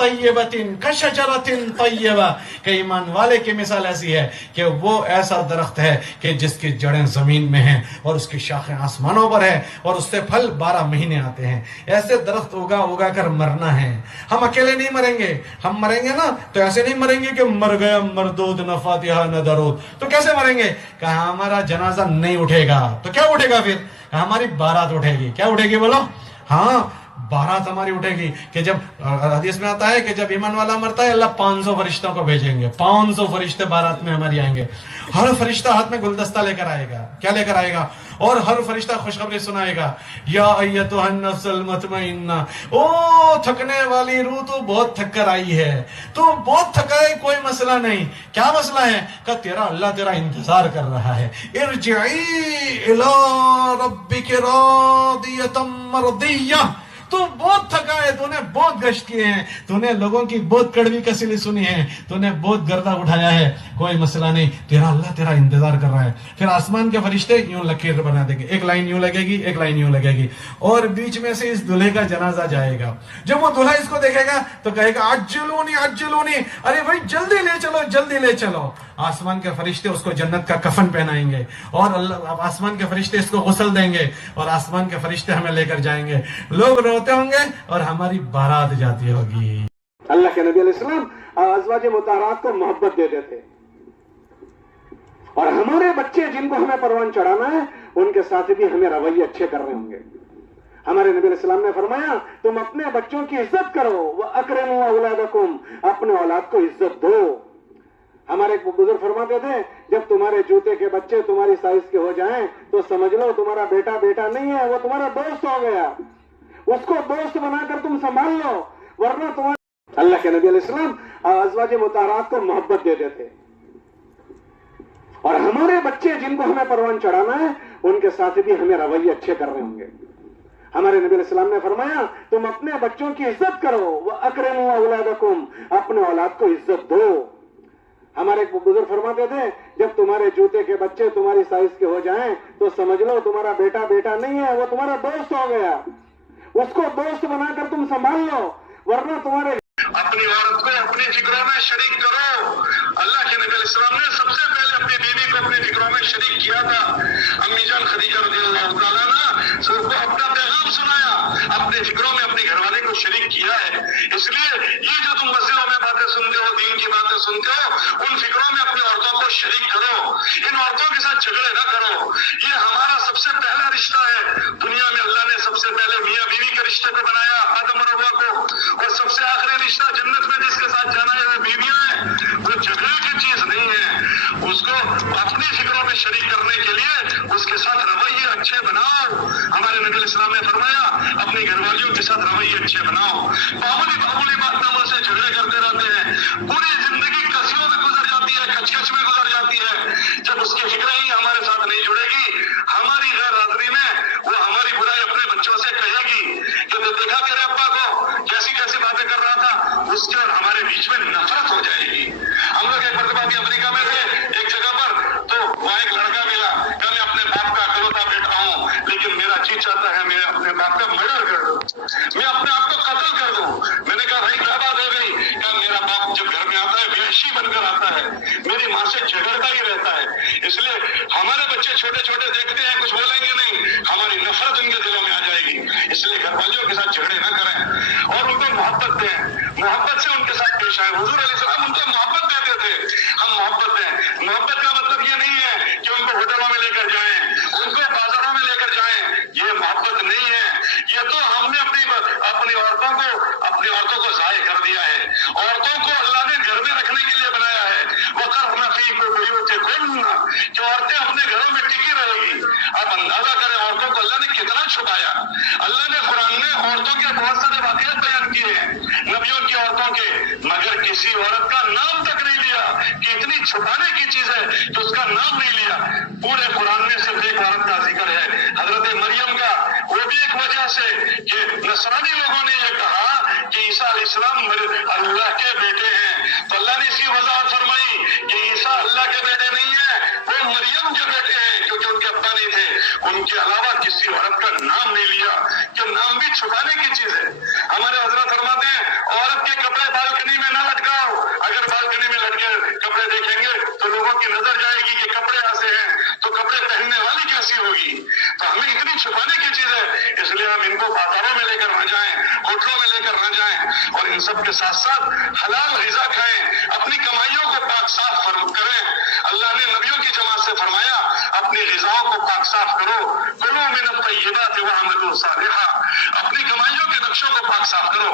طیبتن کشجرتن طیبہ کہ ایمان والے کی مثال ایسی ہے کہ وہ ایسا درخت ہے کہ جس کی جڑیں زمین میں ہیں اور اس کی شاخیں آسمانوں پر ہیں اور اس سے پھل 12 مہینے آتے ہیں. ایسے درخت اگا کر مرنا ہے. ہم اکیلے نہیں مریں گے. ہم مریں گے نا تو ایسے نہیں مریں گے کہ مر گیا مردود نہ فاتحہ نہ درود. تو کیسے مریں گے؟ کہ ہمارا جنازہ نہیں اٹھے گا. تو کیا اٹھے گا پھر؟ ہماری بارات اٹھے گی. کیا اٹھے گی بولو؟ ہاں بارات ہماری اٹھے گی. کہ جب حدیث میں آتا ہے کہ جب ایمان والا مرتا ہے اللہ 500 فرشتوں کو بھیجیں گے. 500 فرشتے بارات میں ہماری آئیں گے. ہر فرشتہ ہاتھ میں گلدستہ لے کر آئے گا. کیا لے کر آئے گا؟ اور ہر فرشتہ خوشخبری سنائے گا. یا ایتھا النفس المطمئنہ، او تھکنے والی روح تو بہت تھک کر آئی ہے. تو بہت تھکا ہے، کوئی مسئلہ نہیں. کیا مسئلہ ہے؟ کہ تیرا اللہ تیرا انتظار کر رہا ہے. ارجعی الی ربک راضیۃ مرضیہ. تو بہت تھکا ہے، تو نے بہت گشت کیے ہیں، تو نے لوگوں کی بہت کڑوی کسیلی سنی ہے، تو نے بہت گردہ اٹھایا ہے. کوئی مسئلہ نہیں، تیرا اللہ تیرا انتظار کر رہا ہے. پھر آسمان کے فرشتے یوں لکیر بنا دیں گے. ایک لائن یوں لگے گی، ایک لائن یوں لگے گی، اور بیچ میں سے اس دلہے کا جنازہ جائے گا. جب وہ دلہا اس کو دیکھے گا تو کہے گا عجلونی عجلونی، ارے بھائی جلدی لے چلو جلدی لے چلو. آسمان کے فرشتے اس کو جنت کا کفن پہنائیں گے اور اللہ آسمان کے فرشتے اس کو غسل دیں گے اور آسمان کے فرشتے ہمیں لے کر جائیں گے. لوگ روتے ہوں گے اور ہماری بارات جاتی ہوگی. اللہ کے نبی علیہ السلام ازواج مطہرات کو محبت دیتے تھے، اور ہمارے بچے جن کو ہمیں پروان چڑھانا ہے ان کے ساتھ بھی ہمیں رویے اچھے کرنے ہوں گے. ہمارے نبی علیہ السلام نے فرمایا تم اپنے بچوں کی عزت کرو، وَأَكْرِمُوا أَوْلَادَكُمْ، اپنے اولاد کو عزت دو. ہمارے ایک بزرگ فرماتے تھے جب تمہارے جوتے کے بچے تمہاری سائز کے ہو جائیں تو سمجھ لو تمہارا بیٹا بیٹا نہیں ہے، وہ تمہارا دوست ہو گیا. اس کو دوست بنا کر تم سنبھال لو، ورنہ تمہارا. اللہ کے نبی علیہ السلام ازواج مطہرات کو محبت دیتے تھے، اور ہمارے بچے جن کو ہمیں پروان چڑھانا ہے ان کے ساتھ بھی ہمیں رویے اچھے کرنے ہوں گے. ہمارے نبی علیہ السلام نے فرمایا تم اپنے بچوں کی عزت کرو، وَأَكْرِمُوا أَوْلَادَكُمْ، اپنے اولاد کو عزت دو. ہمارے ایک بزرگ فرماتے تھے جب تمہارے جوتے کے بچے تمہاری سائز کے ہو جائیں تو سمجھ لو تمہارا بیٹا بیٹا نہیں ہے، وہ تمہارا دوست ہو گیا. اس کو دوست بنا کر تم سنبھال لو، ورنہ تمہارے. اپنی عورت کو اپنی فکروں میں شریک کرو. اللہ کے نبی علیہ السلام نے سب سے پہلے اپنی بیوی کو اپنی فکروں میں شریک کیا تھا. امی جان خدیجہ رضی اللہ تعالیٰ نے سب کو اپنا پیغام سنایا، اپنے فکروں میں اپنی گھر والے کو شریک کیا ہے. اس لیے یہ جو تم مسجدوں میں باتیں سنتے ہو، دین کی باتیں سنتے ہو، ان فکروں میں اپنی عورتوں کو شریک کرو. ان عورتوں کے ساتھ جھگڑے نہ کرو. یہ ہمارا سب سے پہلا رشتہ ہے. دنیا میں اللہ نے سب سے پہلے میاں بیوی کے رشتے کو بنایا، آدم اور حوا کو، اور سب سے آخری رشتہ جنت میں جس کے ساتھ جانا ہے وہ بیویاں ہیں. وہ جھگڑے کی چیز نہیں ہے. اس کو اپنی فکروں میں شریک کرنے کے لیے اس کے ساتھ رویے اچھے بناؤ. ہمارے نبی علیہ السلام نے فرمایا اپنی گھر والیوں کے ساتھ رویے اچھے بناؤ. معمولی بات ناموں سے جھگڑے کرتے رہتے ہیں، پوری زندگی کسیوں میں گزر جاتی ہے، کچ کچ میں گزر جاتی ہے. جب اس کی فکریں ہی ہمارے ساتھ نہیں جڑے گی، ہماری غیر حاضری میں وہ ہماری برائی اپنے بچوں سے کہے گی کہ تو دیکھا تیرے ابا کو کیسی کیسی باتیں کر رہا تھا. اس کے اور ہمارے بیچ میں نفرت ہو جائے گی. ہم لوگ ایک مرتبہ بھی امریکہ میں تھے ایک جگہ پر، تو وہاں ایک لڑکا ملا کہ میں اپنے باپ کا اکلوتا بیٹا ہوں، لیکن میرا جی چاہتا ہے میں اپنے باپ کا مرڈر کر دوں، میں اپنے آپ کو قتل کر دوں. میں نے کہا بھائی کیا بات ہو گئی؟ کہ میرا باپ جب گھر میں آتا ہے وحشی بن کر آتا ہے، میری ماں سے جھگڑتا ہی رہتا ہے. اس لیے ہمارے بچے چھوٹے چھوٹے دیکھتے ہیں، کچھ بولیں گے نہیں، ہماری نفرت ان کے دلوں میں آ جائے گی. اس لیے گھر والیوں کے ساتھ جھگڑے نہ کریں اور ان کو محبت دیں، محبت سے ان کے ساتھ پیش آئیں. حضور علیہ السلام ان کو محبت دیتے تھے. ہم محبت دیں. محبت کا مطلب یہ نہیں ہے کہ ان کو ہوٹلوں میں لے کر جائیں، ان کو بازاروں میں لے کر جائیں. یہ محبت نہیں ہے. یہ تو ہم نے اپنی عورتوں کو ضائع کر دیا ہے. عورتوں کو اللہ نے گھر میں رکھنے کے لیے بنایا ہے. وَقَرْنَ فِي بُيُوتِكُنَّ، کہ عورتیں اپنے گھروں میں ٹکی رہے گی. اب اندازہ کریں عورتوں کو اللہ نے کتنا چھپایا. اللہ نے قرآن میں عورتوں کے بہت سارے واقعات بیان کیے ہیں نبیوں کی عورتوں کے، مگر کسی عورت کا نام تک نہیں لیا کہ اتنی چھپانے کی چیز ہے کہ اس کا نام نہیں لیا. پورے قرآن میں صرف ایک عورت کا ذکر ہے، حضرت مریم کا. وہ بھی ایک وجہ سے کہ نصرانی لوگوں نے یہ کہا کہ عیسیٰ علیہ السلام اللہ کے بیٹے ہیں، تو اللہ نے اسی وضاحت فرمائی کہ عیسیٰ اللہ کے بیٹے نہیں ہیں، وہ مریم کے بیٹے ہیں، کیونکہ ان کے ابا نہیں تھے. ان کے علاوہ کسی عورت کا نام نہیں لیا، کہ نام بھی چھپانے کی چیز ہے. ہمارے حضرت فرماتے ہیں عورت کے کپڑے اور ان سب کے ساتھ ساتھ حلال غذا کھائیں، اپنی کمائیوں کو پاک صاف کریں۔ اللہ نے نبیوں کی جماعت سے فرمایا اپنی غذاؤں کو پاک صاف کرو، کلوا من الطیبات واعملوا صالحا، اپنی کمائیوں کے نقشوں کو پاک صاف کرو۔